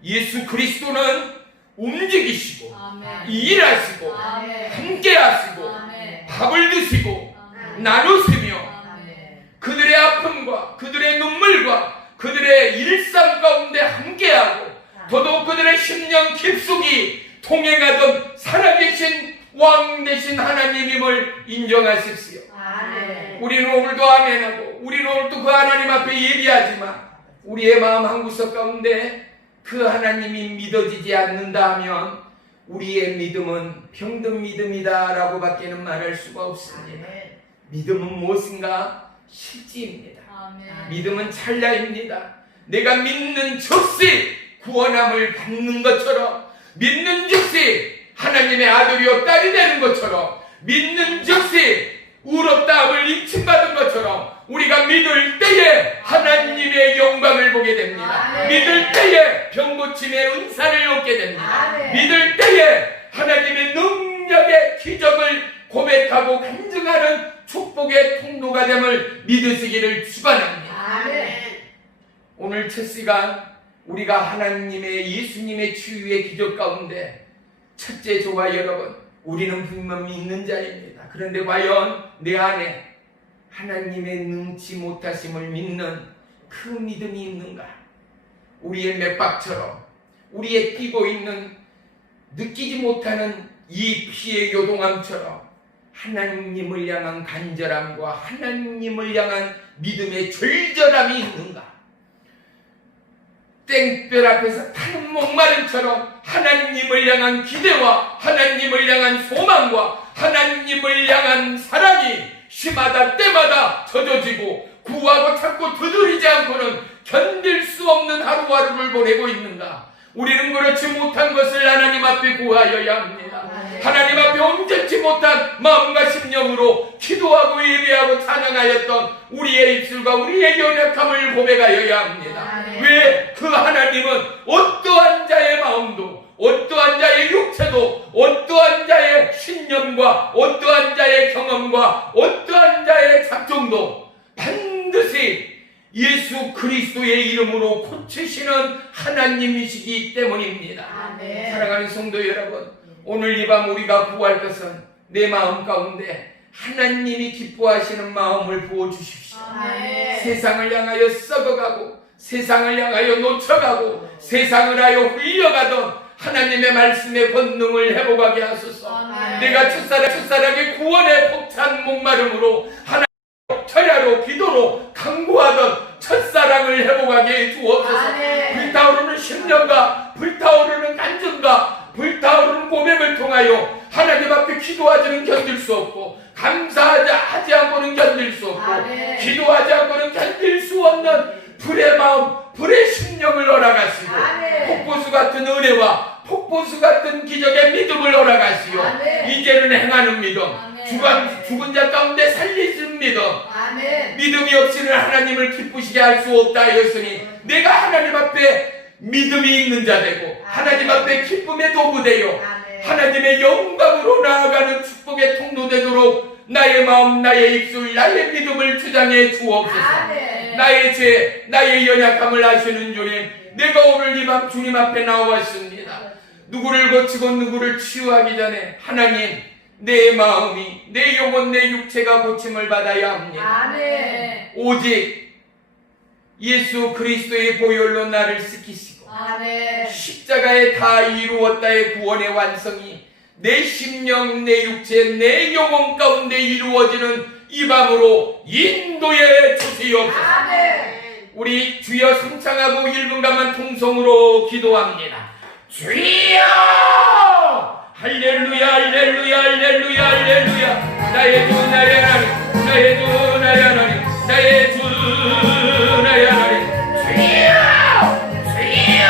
예수 그리스도는 움직이시고 일하시고 함께 하시고 밥을 드시고 나누시며 그들의 아픔과 그들의 눈물과 그들의 일상 가운데 함께하고 더더욱 그들의 심령 깊숙이 통행하던 살아계신 왕 되신 하나님임을 인정하십시오. 우리는 오늘도 아멘하고 우리는 오늘도 그 하나님 앞에 예비하지만 우리의 마음 한구석 가운데 그 하나님이 믿어지지 않는다 하면 우리의 믿음은 병든 믿음이다 라고 밖에는 말할 수가 없습니다. 믿음은 무엇인가? 실지입니다. 믿음은 찰나입니다. 내가 믿는 즉시 구원함을 받는 것처럼, 믿는 즉시 하나님의 아들이요 딸이 되는 것처럼, 믿는 즉시 의롭다함을 인침받은 것처럼 우리가 믿을 때에 하나님의 영광을 보게 됩니다. 믿을 때에 병고침의 은사를 얻게 됩니다. 믿을 때에 하나님의 능력의 기적을 고백하고 간증하는 축복의 통로가 됨을 믿으시기를 축원합니다. 오늘 첫 시간 우리가 하나님의 예수님의 치유의 기적 가운데 첫째 저와 여러분, 우리는 분명히 믿는 자입니다. 그런데 과연 내 안에 하나님의 능치 못하심을 믿는 그 믿음이 있는가? 우리의 맥박처럼, 우리의 뛰고 있는 느끼지 못하는 이 피의 요동함처럼 하나님을 향한 간절함과 하나님을 향한 믿음의 절절함이 있는가? 땡볕 앞에서 타는 목마름처럼 하나님을 향한 기대와 하나님을 향한 소망과 하나님을 향한 사랑이 시마다 때마다 젖어지고 구하고 찾고 두드리지 않고는 견딜 수 없는 하루하루를 보내고 있는가? 우리는 그렇지 못한 것을 하나님 앞에 구하여야 합니다. 하나님 앞에 온전치 못한 마음과 심령으로 기도하고 예배하고 찬양하였던 우리의 입술과 우리의 연약함을 고백하여야 합니다. 왜? 그 하나님은 어떠한 자의 마음도, 어떠한 자의 육체도, 어떠한 자의 신념과 어떠한 자의 경험과 어떠한 자의 작정도 반드시 예수 그리스도의 이름으로 고치시는 하나님이시기 때문입니다. 아멘. 사랑하는 성도 여러분, 오늘 이 밤 우리가 구할 것은 내 마음 가운데 하나님이 기뻐하시는 마음을 부어주십시오. 아멘. 세상을 향하여 썩어가고 세상을 향하여 놓쳐가고 세상을 하여 흘려가던 하나님의 말씀의 권능을 회복하게 하소서. 아멘. 내가 첫사랑의 구원의 벅찬 목마름으로 하나님 철야로 기도로 강구하던 첫사랑을 회복하게 해 주옵소서. 아멘. 불타오르는 심령과 불타오르는 간증과 불타오르는 고백을 통하여 하나님 앞에 기도하지는 견딜 수 없고 감사하지 않고는 견딜 수 없고 아멘. 기도하지 않고는 견딜 수 없는 불의 마음, 불의 심령을 허락하시고 아멘. 폭포수 같은 은혜와 폭포수 같은 기적의 믿음을 허락하시오. 아멘. 이제는 행하는 믿음, 아멘. 죽은 자 가운데 살리신 믿음, 아멘. 믿음이 없이는 하나님을 기쁘시게 할 수 없다 하였으니 내가 하나님 앞에 믿음이 있는 자 되고 하나님 앞에 기쁨의 도구 되어 아멘. 하나님의 영광으로 나아가는 축복의 통로 되도록 나의 마음, 나의 입술, 나의 믿음을 주장해 주옵소서. 아멘. 나의 죄, 나의 연약함을 아시는 주님, 내가 오늘 이 밤 주님 앞에 나왔습니다. 누구를 고치고 누구를 치유하기 전에 하나님, 내 마음이, 내 영혼, 내 육체가 고침을 받아야 합니다. 아멘. 오직 예수 그리스도의 보혈로 나를 씻기시고 아멘. 십자가에 다 이루었다의 구원의 완성이 내 심령, 내 육체, 내 영혼 가운데 이루어지는 이 밤으로 인도해 주시옵소서. 아멘. 우리 주여 성창하고 1분간만 통성으로 기도합니다. 주여! 할렐루야, 할렐루야, 할렐루야, 할렐루야. 나의 주, 나의 하나님, 나의 주, 나의 하나님, 나의 주, 나의 하나님. 주여! 주여!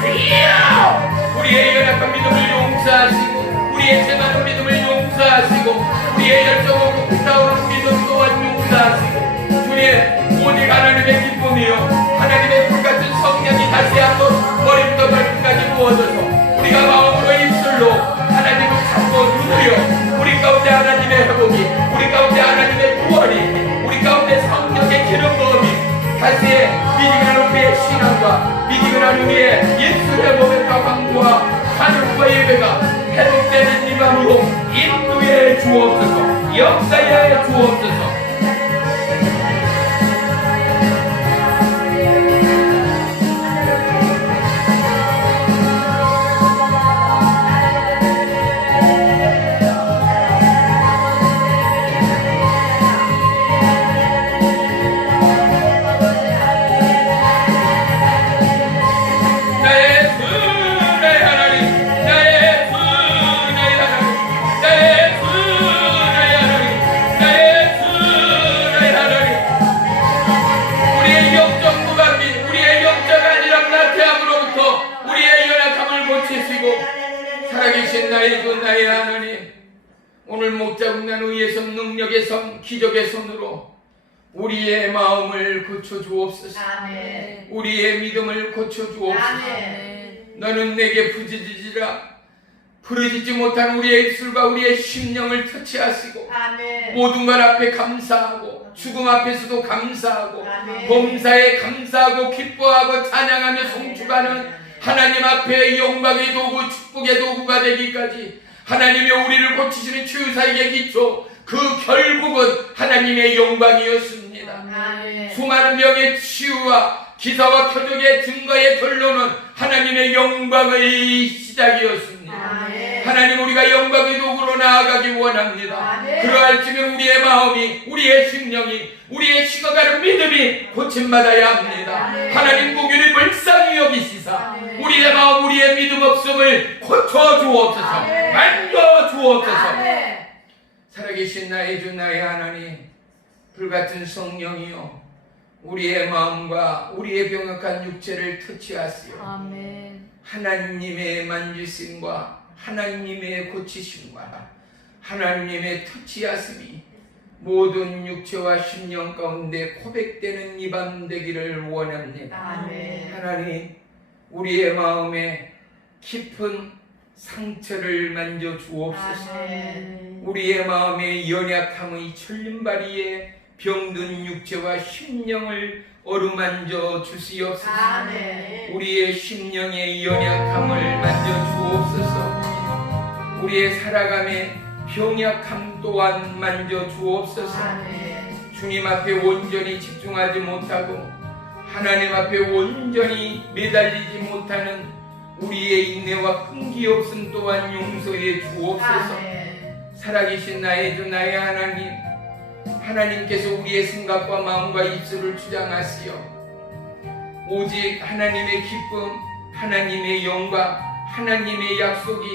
주여! 우리의 연약한 믿음을 용서하시고 우리의 재난한 믿음을 용서하시고 우리의 열정하고 불타오르는 믿음 또한 용서하시고 주님, 오직 하나님의 기쁨이요 하나님의 불같은 성령이 다시 한번 머리부터 발끝까지 부어져서 우리가 마음으로 입술로 하나님을 찾고 누르려 우리 가운데 하나님의 회복이, 우리 가운데 하나님의 구원이, 우리 가운데 성령의 기름 부음이 다시 미지근한 우리의 신앙과 미지근한 우리의 예수의 고백과 강구와 사랑과 예배가 회복되는 이 밤으로 인도해 주옵소서. 역사해 주옵소서. 살아계신 나의 주, 나의 하나님, 오늘 목자국난 의의 손, 능력의 손, 기적의 손으로 우리의 마음을 고쳐주옵소서. 아멘. 우리의 믿음을 고쳐주옵소서. 아멘. 너는 내게 부르짖으라. 부르짖지 못한 우리의 입술과 우리의 심령을 터치하시고 아멘. 모든 것 앞에 감사하고 죽음 앞에서도 감사하고 아멘. 범사에 감사하고 기뻐하고 찬양하며 송축하는 하나님 앞에 영광의 도구, 축복의 도구가 되기까지 하나님의 우리를 고치시는 치유사역의 기초, 그 결국은 하나님의 영광이었습니다. 아멘. 수많은 병의 치유와 기사와 표적의 증거의 결론은 하나님의 영광의 시작이었습니다. 아멘. 하나님, 우리가 영광의 도구로 나아가기 원합니다. 아멘. 그러할지면 우리의 마음이, 우리의 심령이, 우리의 식어가는 믿음이 고침받아야 합니다. 아멘. 하나님, 공연히 불쌍히 여기시사 아멘. 우리의 마음, 우리의 믿음 없음을 고쳐주옵소서. 아멘. 만져주옵소서. 아멘. 살아계신 나의 주, 나의 하나님, 불같은 성령이여, 우리의 마음과 우리의 병약한 육체를 터치하시오. 아멘. 하나님의 만지심과 하나님의 고치심과 하나님의 터치하심이 모든 육체와 심령 가운데 고백되는 이 밤 되기를 원합니다. 아멘. 하나님, 우리의 마음에 깊은 상처를 만져 주옵소서. 아멘. 우리의 마음의 연약함의 철림바리에 병든 육체와 심령을 어루만져 주시옵소서. 아멘. 우리의 심령의 연약함을 만져 주옵소서. 우리의 살아감의 병약함 또한 만져 주옵소서. 아멘. 주님 앞에 온전히 집중하지 못하고 하나님 앞에 온전히 매달리지 못하는 우리의 인내와 끈기 없음 또한 용서해 주옵소서. 아멘. 살아계신 나의 주 나의 하나님, 하나님께서 우리의 생각과 마음과 입술을 주장하시어 오직 하나님의 기쁨, 하나님의 영광, 하나님의 약속이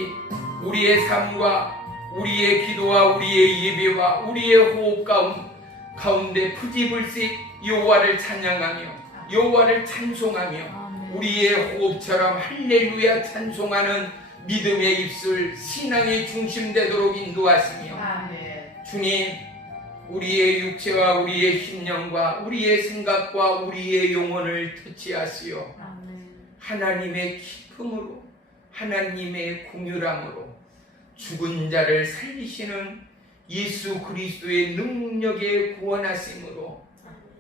우리의 삶과 우리의 기도와 우리의 예배와 우리의 호흡 가운데 푸지불식 여호와를 찬양하며 여호와를 찬송하며 아멘. 우리의 호흡처럼 할렐루야 찬송하는 믿음의 입술, 신앙의 중심 되도록 인도하시며 아멘. 주님, 우리의 육체와 우리의 심령과 우리의 생각과 우리의 영혼을 터치하시어 아멘. 하나님의 기쁨으로 하나님의 긍휼함으로 죽은 자를 살리시는 예수 그리스도의 능력에 구원하심으로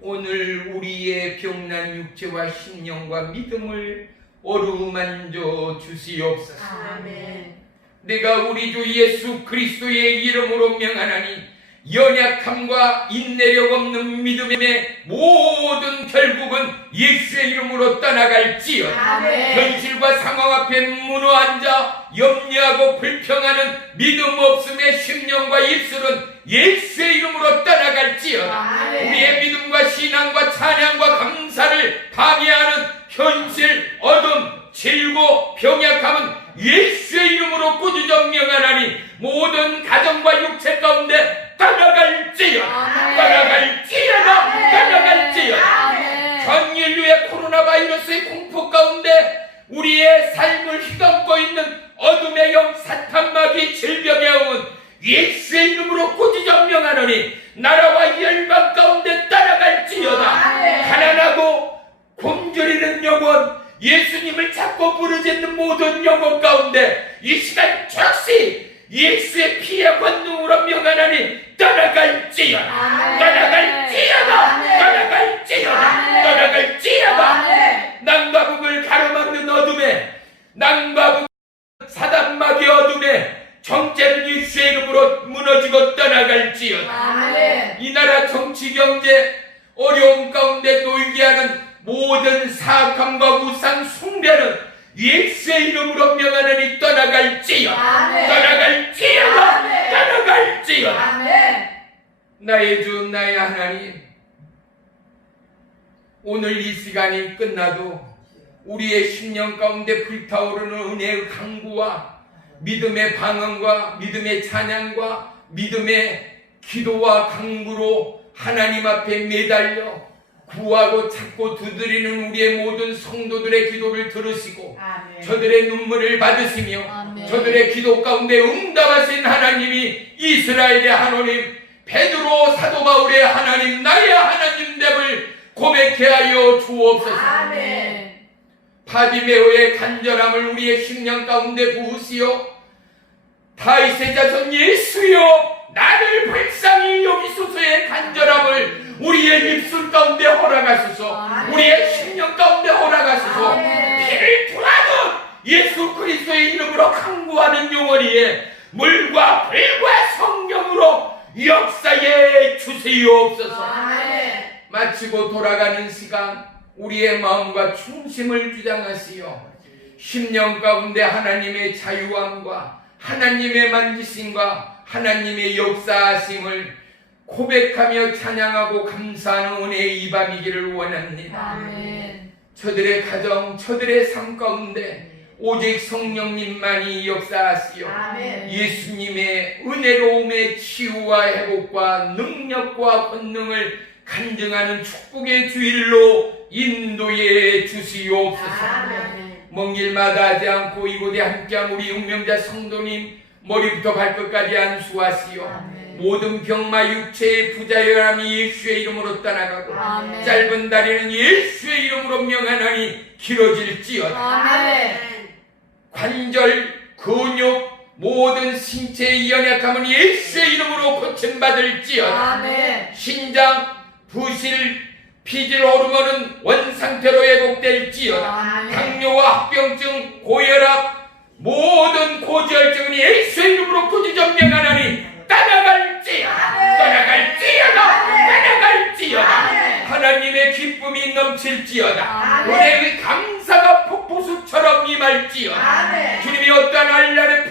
오늘 우리의 병난 육체와 심령과 믿음을 어루만져 주시옵소서. 아멘. 내가 우리 주 예수 그리스도의 이름으로 명하나니 연약함과 인내력 없는 믿음의 모든 결국은 예수의 이름으로 떠나갈지어다. 아멘. 현실과 상황 앞에 무너앉아 염려하고 불평하는 믿음 없음의 심령과 입술은 예수의 이름으로 떠나갈지어다. 아멘. 우리의 믿음과 신앙과 찬양과 감사를 방해하는 현실, 어둠, 질고 병약함은 예수의 이름으로 꾸짖어 명하나니 모든 가정과 육체 가운데 떠나갈지어다. 아멘. 떠나갈지어다. 아멘. 떠나갈지어다. 아멘. 전 인류의 코로나 바이러스의 공포 가운데 우리의 삶을 휘감고 있는 어둠의 영 사탄마귀 질병의 영은 예수의 이름으로 꾸짖어 명하노니 나라와 열방 가운데 떠나갈지어다. 아멘. 가난하고 굶주리는 영혼, 예수님을 찾고 부르짖는 모든 영혼 가운데 이 시간 즉시 예수의 피의 권능으로 명하나니 떠나갈지어다. 아멘. 떠나갈지어다. 아멘. 떠나갈지어다. 아멘. 떠나갈지어다. 아멘. 남과 북을 가로막는 어둠에, 남과 북 사단마귀 어둠에 정체는 예수의 이름으로 무너지고 떠나갈지어다. 아멘. 이 나라 정치 경제 어려움 가운데 놓이게 하는 모든 사악함과 우상 숭배는 예수의 이름으로 명하느니 떠나갈지어다. 아멘. 떠나갈지어다. 아멘. 떠나갈지어다. 아멘. 나의 주 나의 하나님, 오늘 이 시간이 끝나도 우리의 심령 가운데 불타오르는 은혜의 강구와 믿음의 방언과 믿음의 찬양과 믿음의 기도와 강구로 하나님 앞에 매달려 구하고 찾고 두드리는 우리의 모든 성도들의 기도를 들으시고 아멘. 저들의 눈물을 받으시며 아멘. 저들의 기도 가운데 응답하신 하나님이 이스라엘의 하나님, 베드로 사도 바울의 하나님, 나의 하나님됨을 고백해 하여 주옵소서. 아멘. 바디메오의 간절함을 우리의 심령 가운데 부으시오. 다윗의 자손 예수여, 나를 불쌍히 여기소서의 간절함을 우리의 입술 가운데 허락하소서. 아멘. 우리의 심령 가운데 허락하소서. 아멘. 피를 토하듯 예수 그리스도의 이름으로 강구하는 영혼이에 물과 불과 성령으로 역사에 주시옵소서. 아멘. 마치고 돌아가는 시간 우리의 마음과 중심을 주장하시어 심령 가운데 하나님의 자유함과 하나님의 만지심과 하나님의 역사하심을 고백하며 찬양하고 감사하는 은혜의 이 밤이기를 원합니다. 아멘. 저들의 가정, 저들의 삶 가운데 오직 성령님만이 역사하시어 아멘. 예수님의 은혜로움의 치유와 회복과 능력과 권능을 간증하는 축복의 주일로 인도해 주시옵소서. 아멘. 먼 길마다 하지 않고 이곳에 함께한 우리 용명자 성도님 머리부터 발끝까지 안수하시오. 아멘. 모든 병마 육체의 부자연함이 예수의 이름으로 떠나가고 아멘. 짧은 다리는 예수의 이름으로 명하나니 길어질지어다. 아멘. 관절 근육 모든 신체의 연약함은 예수의 이름으로 고침받을지어다. 아멘. 신장, 부실, 피질 호르몬은 원상태로 회복될지어다. 아멘. 당뇨와 합병증, 고혈압, 모든 고지혈증은 예수의 이름으로 구주정령하나니 떠나갈지어다. 떠나갈지어다. 떠나갈지어다. 하나님의 기쁨이 넘칠지어다. 우리의 감사가 폭포수처럼 임할지어다. 주님이 어떠한 한란의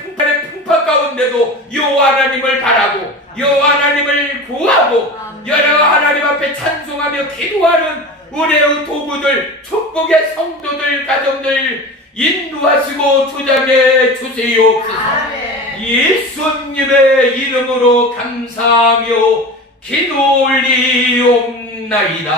풍파 가운데도 여호와 하나님을 바라고 여호와 하나님을 구하고 여러 하나님 앞에 찬송하며 기도하는 은혜의 도구들, 축복의 성도들, 가정들 인도하시고 주장해 주시옵소서. 예수님의 이름으로 감사하며 기도 올리옵나이다.